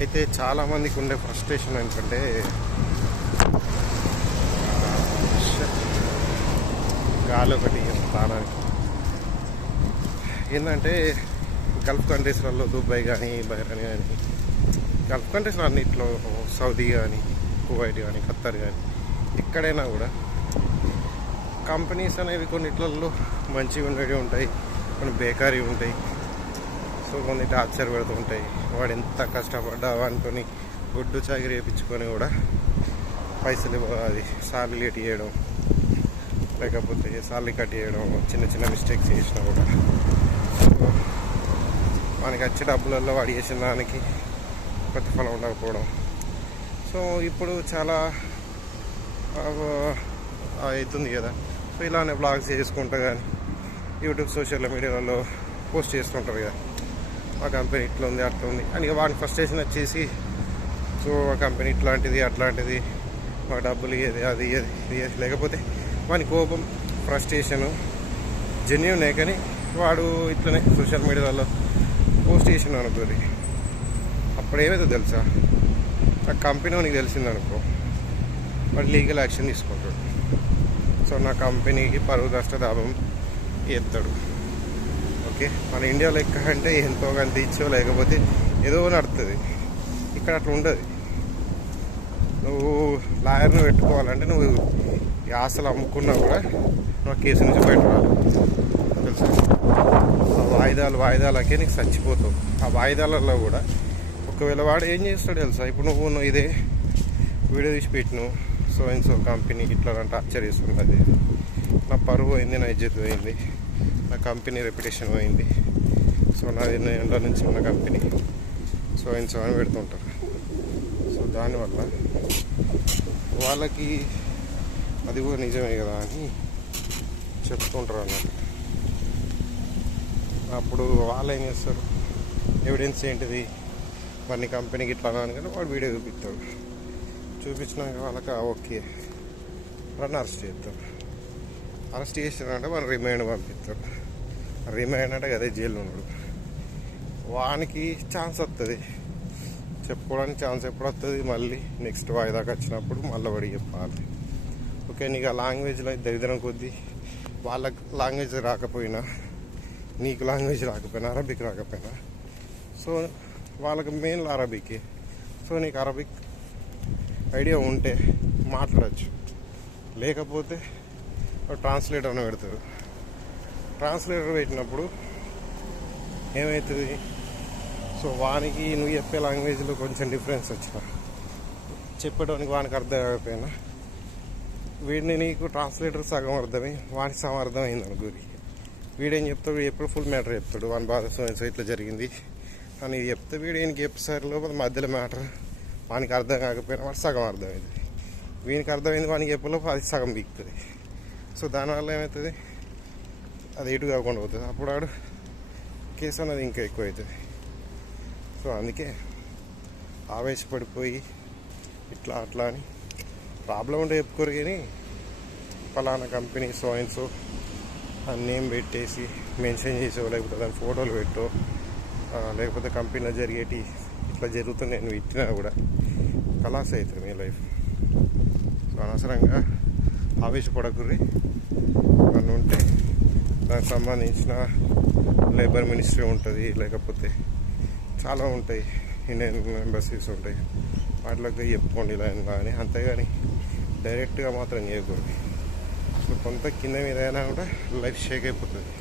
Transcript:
అయితే చాలామందికి ఉండే ఫ్రస్ట్రేషన్ ఏంటంటే గాలి ఒకటి ప్రాణానికి ఏంటంటే గల్ఫ్ కంట్రీస్లలో దుబాయ్ కానీ బహ్రెయిన్ కానీ గల్ఫ్ కంట్రీస్ అన్నిట్లో సౌదీ కానీ కువైట్ కానీ ఖత్తర్ కానీ ఎక్కడైనా కూడా కంపెనీస్ అనేవి కొన్నిట్లలో మంచిగా ఉండేవి ఉంటాయి కొన్ని బేకారీ ఉంటాయి. సో కొన్ని టార్చర్ పెడుతుంటాయి వాడు ఎంత కష్టపడ్డా అనుకొని గుడ్డు చాకరీ వేయించుకొని కూడా పైసలు అది సార్లు లేట్ చేయడం లేకపోతే సార్లు కట్ చేయడం చిన్న చిన్న మిస్టేక్స్ చేసినా కూడా. సో మనకి వచ్చే డబ్బులలో వాడు చేసిన దానికి ప్రతిఫలం ఉండకపోవడం. సో ఇప్పుడు చాలా అవుతుంది కదా. సో ఇలానే బ్లాగ్స్ చేసుకుంటా కానీ యూట్యూబ్ సోషల్ మీడియాలలో పోస్ట్ చేస్తుంటారు కదా. ఆ కంపెనీ ఇట్లా ఉంది అట్లా ఉంది. అని వాడిని ఫ్రస్ట్రేషన్ వచ్చేసి సో ఆ కంపెనీ ఇట్లాంటిది అట్లాంటిది మా డబ్బులు ఇయ్యేది అది ఇయ్యేది ఇది ఇయ్యేది. లేకపోతే వాని కోపం ఫ్రస్ట్రేషను జెన్యునే కానీ వాడు ఇట్లనే సోషల్ మీడియాలో పోస్ట్ చేసిన అనుకోది అప్పుడు ఏమైతే తెలుసా? ఆ కంపెనీ నీకు తెలిసింది అనుకో వాడు లీగల్ యాక్షన్ తీసుకుంటాడు. సో నా కంపెనీకి పరువు నష్టలాభం ఎత్తాడు ఓకే. మన ఇండియా లెక్క అంటే ఎంతో కొంత ఇచ్చో లేకపోతే ఏదో నడుతుంది ఇక్కడ అట్లా ఉండదు. నువ్వు లాయర్ని పెట్టుకోవాలంటే నువ్వు ఈ ఆస్తులు అమ్ముకున్నా కూడా నువ్వు కేసు నుంచి బయటపడాలి. తెలుసా? ఆ వాయిదాలు వాయిదాలకే నీకు చచ్చిపోతావు. ఆ వాయిదాలలో కూడా ఒకవేళ వాడు ఏం చేస్తాడు తెలుసా? ఇప్పుడు నువ్వు నువ్వు ఇదే వీడియో తీసి పెట్టినావు. సో అండ్ సో కంపెనీ ఇట్లా టార్చర్ చేస్తున్నది నా పరువు అయింది నా ఇజ్జత్ పోయింది. నా కంపెనీ రెప్యుటేషన్ పోయింది. సో నాది ఎండ నుంచి ఉన్న కంపెనీ. సో ఆయన సో అని పెడుతుంటారు. సో దానివల్ల వాళ్ళకి అది కూడా నిజమే కదా అని చెప్తుంటారు అన్నమాట. అప్పుడు వాళ్ళు ఏం చేస్తారు? ఎవిడెన్స్ ఏంటిది? వాడిని కంపెనీకి ఇట్లా అని కానీ వాడు వీడియో చూపిస్తాడు. చూపించినాక వాళ్ళకి ఓకే. వాళ్ళని అరెస్ట్ చేస్తారు. అరెస్ట్ చేసినారంటే వాళ్ళు రిమైండ్ పంపిస్తారు రిమైండ్ అంటే అదే జైల్లో ఉన్నాడు. వానికి ఛాన్స్ వస్తుంది చెప్పుకోవడానికి ఛాన్స్ ఎప్పుడు వస్తుంది మళ్ళీ నెక్స్ట్ వాయిదాకి వచ్చినప్పుడు మళ్ళీ వాడికి చెప్పాలి. ఓకే నీకు ఆ లాంగ్వేజ్లో దరిద్రం కొద్దీ వాళ్ళకి లాంగ్వేజ్ రాకపోయినా నీకు లాంగ్వేజ్ రాకపోయినా అరబిక్ రాకపోయినా సో వాళ్ళకి మెయిన్ అరబికే. సో నీకు అరబిక్ ఐడియా ఉంటే మాట్లాడచ్చు. లేకపోతే ట్రాన్స్లేటర్ అని పెడతారు. ట్రాన్స్లేటర్ పెట్టినప్పుడు ఏమవుతుంది సో వానికి నువ్వు చెప్పే లాంగ్వేజ్లో కొంచెం డిఫరెన్స్ వచ్చిన చెప్పడానికి వానికి అర్థం కాకపోయినా. వీడిని నీకు ట్రాన్స్లేటర్ సగం అర్థమై వానికి సగం అర్థమైంది అనుకోరి వీడేం చెప్తాడు? ఎప్పుడు ఫుల్ మ్యాటర్ చెప్తాడు. వాని బాధ సో ఇట్లా జరిగింది అని ఇది చెప్తే వీడు ఈయనకి చెప్తారు లోపల మధ్యలో మ్యాటర్ వానికి అర్థం కాకపోయినా వాడు సగం అర్థమైంది. వీనికి అర్థమైంది వానికి చెప్పలో అది సగం బిగుతుంది సో దానివల్ల ఏమవుతుంది అది ఎటు కాకుండా పోతుంది. అప్పుడు ఆడు కేసు అన్నది ఇంకా ఎక్కువ అవుతుంది సో అందుకే ఆవేశపడిపోయి ఇట్లా అట్లా అని ప్రాబ్లం ఉంటే చెప్పుకోరు కానీ ఫలానా కంపెనీ సో అండ్ సో ఆ నేమ్ పెట్టేసి మెన్షన్ చేసో లేకపోతే దాని ఫోటోలు పెట్టో లేకపోతే కంపెనీలో జరిగేటి ఇట్లా జరుగుతున్నాయి నువ్వు ఇచ్చినా కూడా కలాస్ అవుతుంది మీ లైఫ్. సో అనవసరంగా ఆవేశపడకుర్రి. అని ఉంటే దానికి సంబంధించిన లేబర్ మినిస్ట్రీ ఉంటుంది లేకపోతే చాలా ఉంటాయి ఇండియన్ ఎంబసీస్ ఉంటాయి. వాటిలోకి చెప్పుకోండి ఇలా ఇలా అని. అంతేగాని డైరెక్ట్గా మాత్రం చేయకూడదు. సో కొంత కింద మీద అయినా కూడా లైఫ్ షేక్ అయిపోతుంది.